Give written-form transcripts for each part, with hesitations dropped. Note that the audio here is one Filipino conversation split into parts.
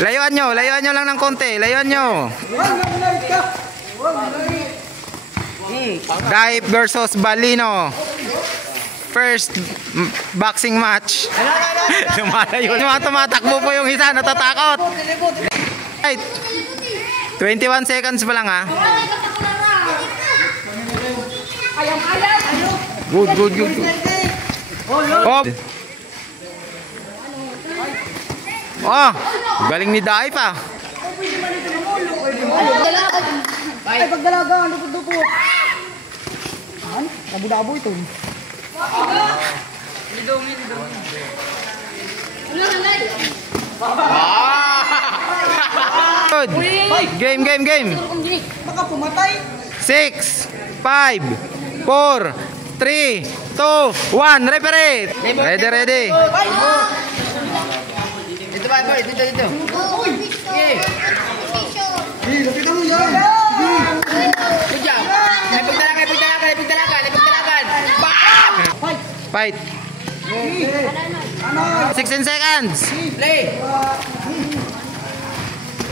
Layuan nyo lang ng konti. Layuan nyo. Daip versus Balino. First boxing match. Lumalayo. Tumatakbo po yung isa, natatakot. Right. 21 seconds pa lang ha. Good. Oh, galing ni Daip ah. Ay, pagdalaga, lupot-lupot. Dabo-dabo ito. Good. Game. Baka pumatay. 6, 5, 4, 3, 2, 1. Referee. Ready. Dito ba, boy? Dito. Lapitan mo yan. Good job. May pagdalagan. Bam! Fight. 16 seconds. Play.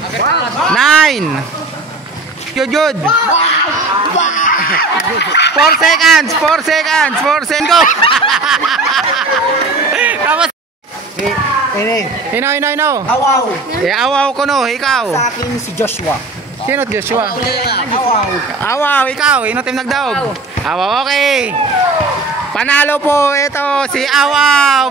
9. Good. 4 seconds. 4 seconds. Go. Tapos. Hino. Awaw. Awaw ko no, ikaw. Sa akin si Joshua. Sino Joshua? Awaw, ikaw. Ino team nagdaog? Awaw, okay. Panalo po ito si Awaw.